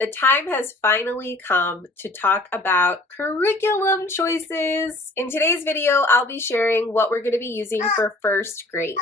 The time has finally come to talk about curriculum choices. In today's video, I'll be sharing what we're going to be using for first grade.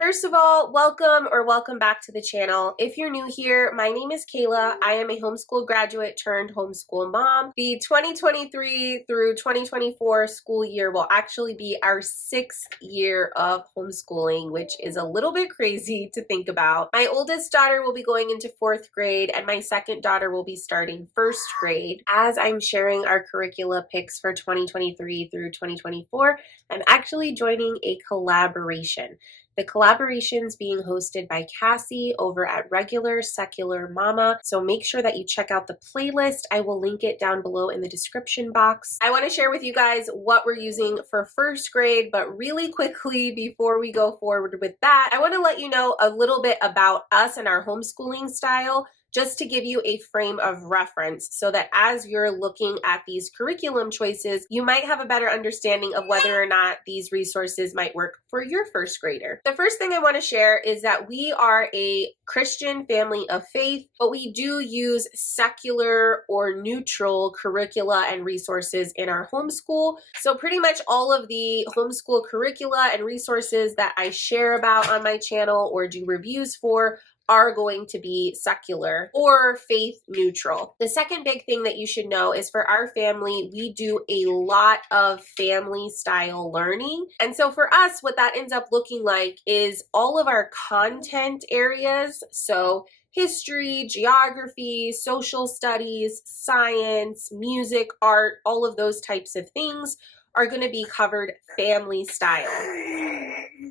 First of all, welcome back to the channel. If you're new here, my name is Kaela. I am a homeschool graduate turned homeschool mom. The 2023 through 2024 school year will actually be our 6th year of homeschooling, which is a little bit crazy to think about. My oldest daughter will be going into 4th grade and my second daughter will be starting 1st grade. As I'm sharing our curricula picks for 2023 through 2024, I'm actually joining a collaboration. The collaboration's being hosted by Cassie over at Regular Secular Mama, so make sure that you check out the playlist. I will link it down below in the description box. I want to share with you guys what we're using for 1st grade, but really quickly before we go forward with that, I want to let you know a little bit about us and our homeschooling style, just to give you a frame of reference so that as you're looking at these curriculum choices, you might have a better understanding of whether or not these resources might work for your 1st grader. The first thing I want to share is that we are a Christian family of faith, but we do use secular or neutral curricula and resources in our homeschool. So pretty much all of the homeschool curricula and resources that I share about on my channel or do reviews for are going to be secular or faith neutral. The second big thing that you should know is for our family, we do a lot of family style learning. And so for us, what that ends up looking like is all of our content areas. So history, geography, social studies, science, music, art, all of those types of things are going to be covered family style.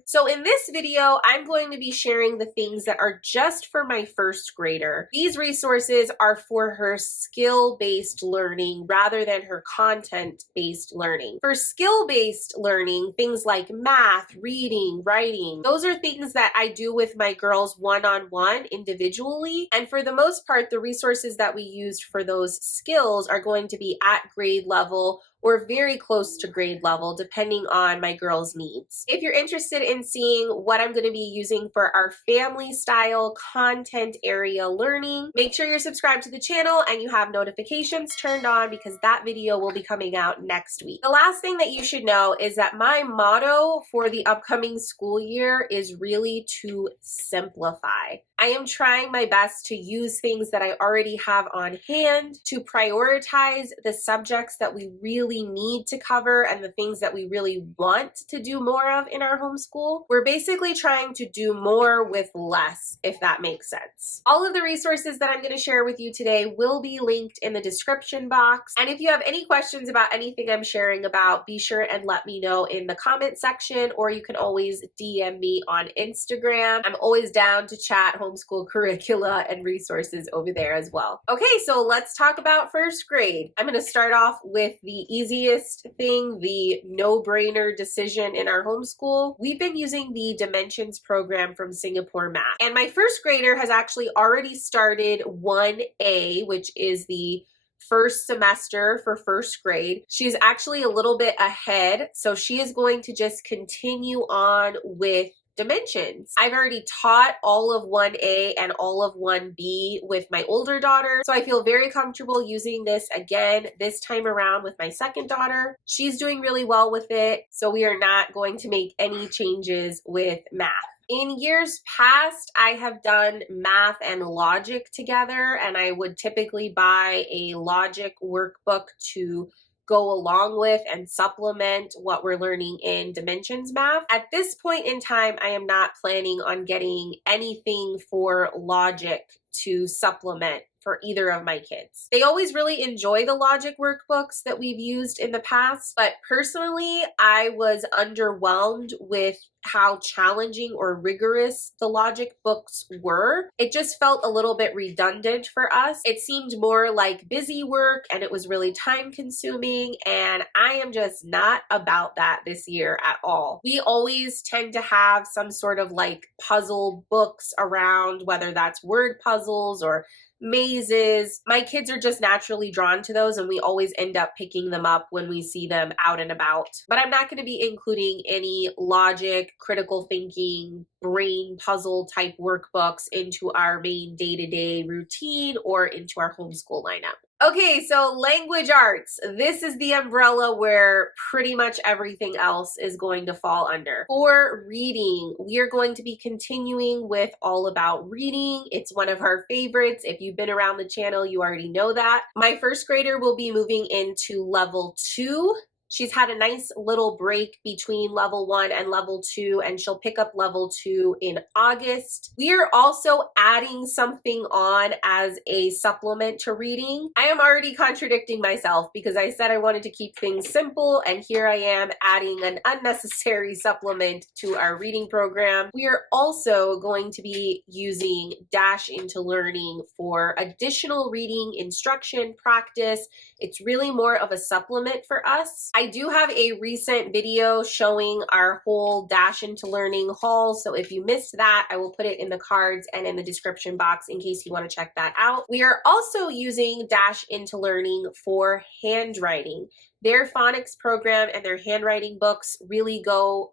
So in this video, I'm going to be sharing the things that are just for my 1st grader. These resources are for her skill-based learning rather than her content-based learning. For skill-based learning, things like math, reading, writing, those are things that I do with my girls one-on-one individually. And for the most part, the resources that we used for those skills are going to be at grade level or very close to grade level, depending on my girls' needs. If you're interested in seeing what I'm gonna be using for our family style content area learning, make sure you're subscribed to the channel and you have notifications turned on because that video will be coming out next week. The last thing that you should know is that my motto for the upcoming school year is really to simplify. I am trying my best to use things that I already have on hand to prioritize the subjects that we really need to cover and the things that we really want to do more of in our homeschool. We're basically trying to do more with less, if that makes sense. All of the resources that I'm going to share with you today will be linked in the description box. And if you have any questions about anything I'm sharing about, be sure and let me know in the comment section, or you can always DM me on Instagram. I'm always down to chat homeschool curricula and resources over there as well. Okay, so let's talk about 1st grade. I'm going to start off with the easiest thing, the no-brainer decision in our homeschool. We've been using the Dimensions program from Singapore Math, and my 1st grader has actually already started 1A, which is the 1st semester for 1st grade. She's actually a little bit ahead, so she is going to just continue on with Dimensions. I've already taught all of 1A and all of 1B with my older daughter, so I feel very comfortable using this again this time around with my second daughter. She's doing really well with it, so we are not going to make any changes with math. In years past, I have done math and logic together, and I would typically buy a logic workbook to go along with and supplement what we're learning in Dimensions math. At this point in time, I am not planning on getting anything for logic to supplement for either of my kids. They always really enjoy the logic workbooks that we've used in the past, but personally, I was underwhelmed with how challenging or rigorous the logic books were. It just felt a little bit redundant for us. It seemed more like busy work and it was really time consuming, and I am just not about that this year at all. We always tend to have some sort of like puzzle books around, whether that's word puzzles or mazes. My kids are just naturally drawn to those, and we always end up picking them up when we see them out and about. But I'm not going to be including any logic, critical thinking, brain puzzle type workbooks into our main day-to-day routine or into our homeschool lineup. Okay, so language arts. This is the umbrella where pretty much everything else is going to fall under. For reading, we are going to be continuing with All About Reading. It's one of our favorites. If you've been around the channel, you already know that. My first grader will be moving into level 2. She's had a nice little break between level 1 and level 2, and she'll pick up level 2 in August. We are also adding something on as a supplement to reading. I am already contradicting myself because I said I wanted to keep things simple, and here I am adding an unnecessary supplement to our reading program. We are also going to be using Dash into Learning for additional reading instruction practice. It's really more of a supplement for us. I do have a recent video showing our whole Dash into Learning haul, so if you missed that, I will put it in the cards and in the description box in case you want to check that out. We are also using Dash into Learning for handwriting. Their phonics program and their handwriting books really go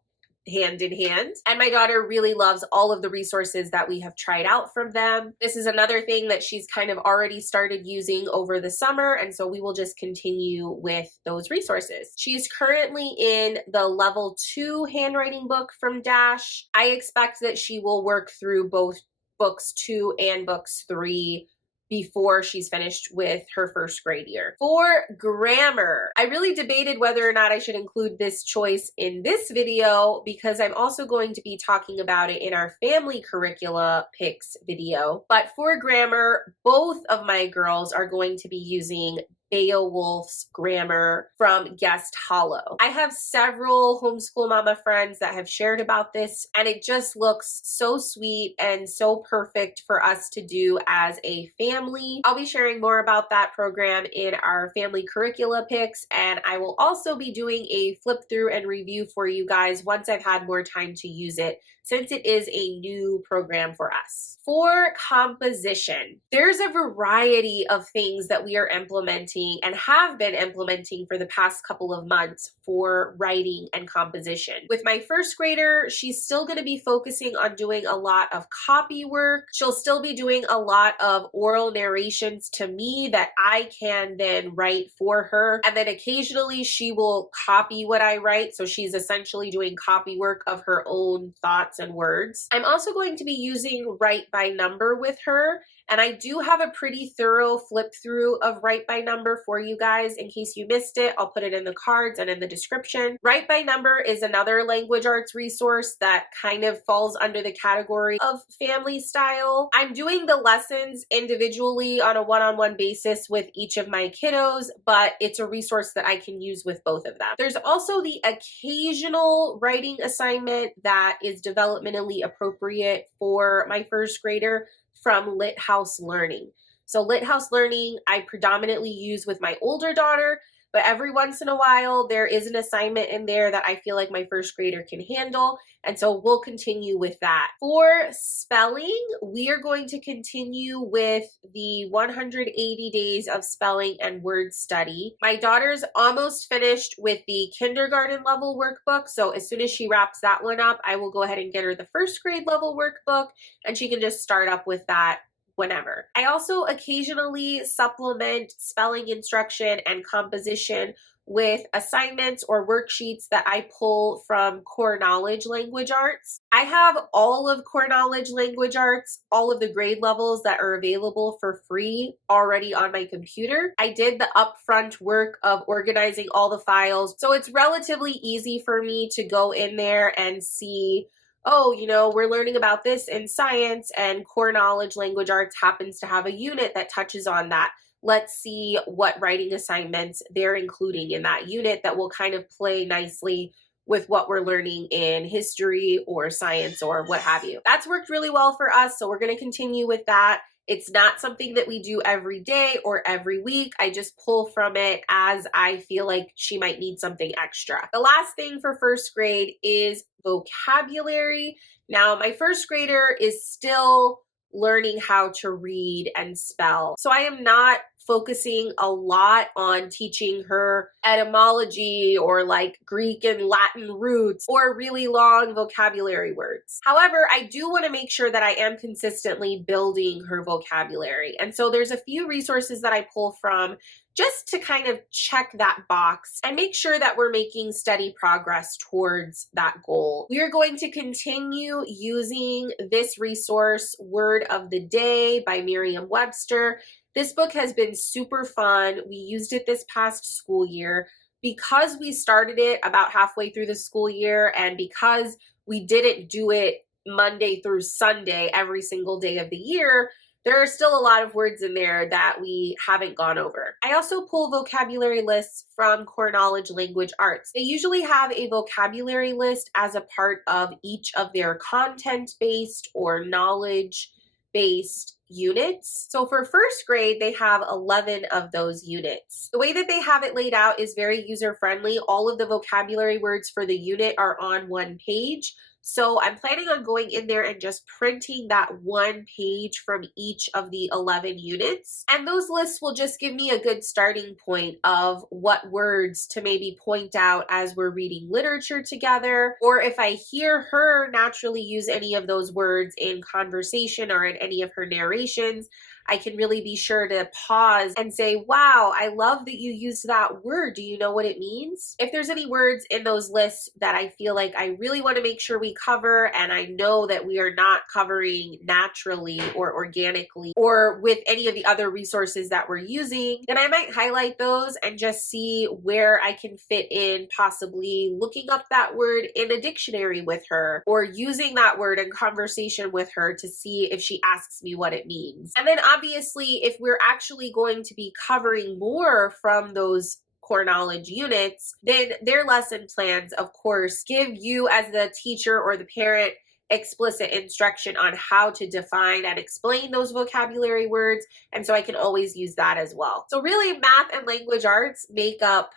hand in hand, and my daughter really loves all of the resources that we have tried out from them. This is another thing that she's kind of already started using over the summer, and so we will just continue with those resources. She's currently in the level 2 handwriting book from Dash. I expect that she will work through both books 2 and books 3 before she's finished with her first grade year. For grammar, I really debated whether or not I should include this choice in this video because I'm also going to be talking about it in our family curricula picks video. But for grammar, both of my girls are going to be using Beowulf's grammar from Guest Hollow. I have several Homeschool Mama friends that have shared about this, and it just looks so sweet and so perfect for us to do as a family. I'll be sharing more about that program in our family curricula picks, and I will also be doing a flip through and review for you guys once I've had more time to use it, since it is a new program for us. For composition, there's a variety of things that we are implementing and have been implementing for the past couple of months for writing and composition. With my first grader, she's still going to be focusing on doing a lot of copy work. She'll still be doing a lot of oral narrations to me that I can then write for her. And then occasionally she will copy what I write. So she's essentially doing copy work of her own thoughts and words. I'm also going to be using Write by Number with her, and I do have a pretty thorough flip through of Write by Number for you guys. In case you missed it, I'll put it in the cards and in the description. Write by Number is another language arts resource that kind of falls under the category of family style. I'm doing the lessons individually on a one-on-one basis with each of my kiddos, but it's a resource that I can use with both of them. There's also the occasional writing assignment that is developmentally appropriate for my first grader from Lit House Learning. So Lit House Learning I predominantly use with my older daughter, but every once in a while there is an assignment in there that I feel like my first grader can handle, and so we'll continue with that. For spelling, we are going to continue with the 180 days of spelling and word study. My daughter's almost finished with the kindergarten level workbook, so as soon as she wraps that one up, I will go ahead and get her the first grade level workbook, and she can just start up with that whenever. I also occasionally supplement spelling instruction and composition with assignments or worksheets that I pull from Core Knowledge Language Arts. I have all of Core Knowledge Language Arts, all of the grade levels that are available for free already on my computer. I did the upfront work of organizing all the files, so it's relatively easy for me to go in there and see, oh, you know, we're learning about this in science and Core Knowledge Language Arts happens to have a unit that touches on that. Let's see what writing assignments they're including in that unit that will kind of play nicely with what we're learning in history or science or what have you. That's worked really well for us, so we're going to continue with that. It's not something that we do every day or every week. I just pull from it as I feel like she might need something extra. The last thing for first grade is vocabulary. Now, my first grader is still learning how to read and spell. So I am not focusing a lot on teaching her etymology or like Greek and Latin roots or really long vocabulary words. However, I do want to make sure that I am consistently building her vocabulary. And so there's a few resources that I pull from just to kind of check that box and make sure that we're making steady progress towards that goal. We are going to continue using this resource, Word of the Day by Merriam-Webster. This book has been super fun. We used it this past school year. Because we started it about halfway through the school year and because we didn't do it Monday through Sunday every single day of the year, there are still a lot of words in there that we haven't gone over. I also pull vocabulary lists from Core Knowledge Language Arts. They usually have a vocabulary list as a part of each of their content-based or knowledge-based units. So for first grade, they have 11 of those units. The way that they have it laid out is very user-friendly. All of the vocabulary words for the unit are on one page. So I'm planning on going in there and just printing that one page from each of the 11 units. And those lists will just give me a good starting point of what words to maybe point out as we're reading literature together, or if I hear her naturally use any of those words in conversation or in any of her narrations, I can really be sure to pause and say, wow, I love that you used that word. Do you know what it means? If there's any words in those lists that I feel like I really want to make sure we cover, and I know that we are not covering naturally or organically or with any of the other resources that we're using, then I might highlight those and just see where I can fit in possibly looking up that word in a dictionary with her or using that word in conversation with her to see if she asks me what it means. And then obviously, if we're actually going to be covering more from those core knowledge units, then their lesson plans, of course, give you as the teacher or the parent explicit instruction on how to define and explain those vocabulary words. And so I can always use that as well. So really, math and language arts make up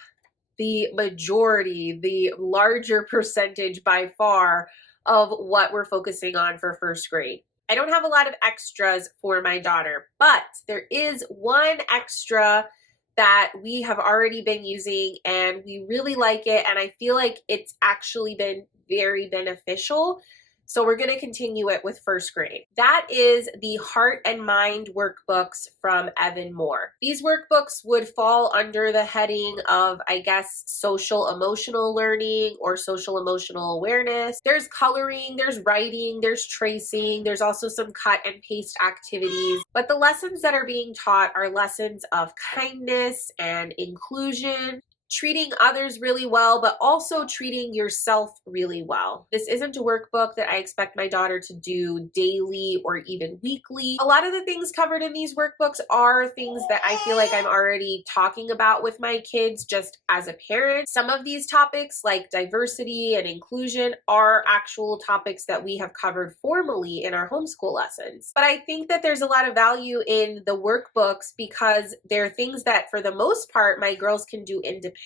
the majority, the larger percentage by far of what we're focusing on for first grade. I don't have a lot of extras for my daughter, but there is one extra that we have already been using and we really like it, and I feel like it's actually been very beneficial. So we're going to continue it with first grade. That is the Heart and Mind workbooks from Evan Moore. These workbooks would fall under the heading of, I guess, social emotional learning or social emotional awareness. There's coloring, there's writing, there's tracing, there's also some cut and paste activities. But the lessons that are being taught are lessons of kindness and inclusion, treating others really well, but also treating yourself really well. This isn't a workbook that I expect my daughter to do daily or even weekly. A lot of the things covered in these workbooks are things that I feel like I'm already talking about with my kids just as a parent. Some of these topics, like diversity and inclusion, are actual topics that we have covered formally in our homeschool lessons. But I think that there's a lot of value in the workbooks because they're things that, for the most part, my girls can do independently.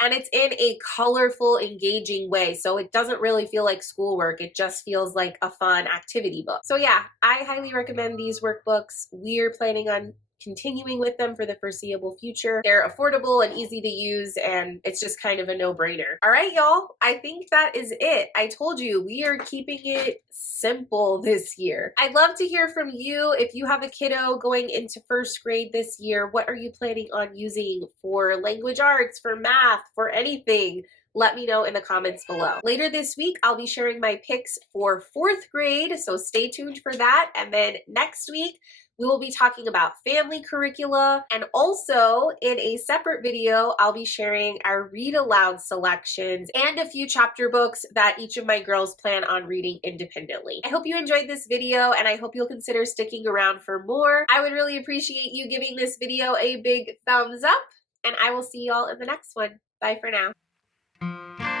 And it's in a colorful, engaging way. So it doesn't really feel like schoolwork. It just feels like a fun activity book. So yeah, I highly recommend these workbooks. We're planning on continuing with them for the foreseeable future. They're affordable and easy to use, and it's just kind of a no-brainer. All right, y'all, I think that is it. I told you we are keeping it simple this year. I'd love to hear from you. If you have a kiddo going into first grade this year, what are you planning on using for language arts, for math, for anything? Let me know in the comments below. Later this week, I'll be sharing my picks for fourth grade, so stay tuned for that. And then next week, we will be talking about family curricula, and also in a separate video, I'll be sharing our read aloud selections and a few chapter books that each of my girls plan on reading independently. I hope you enjoyed this video, and I hope you'll consider sticking around for more. I would really appreciate you giving this video a big thumbs up, and I will see y'all in the next one. Bye for now.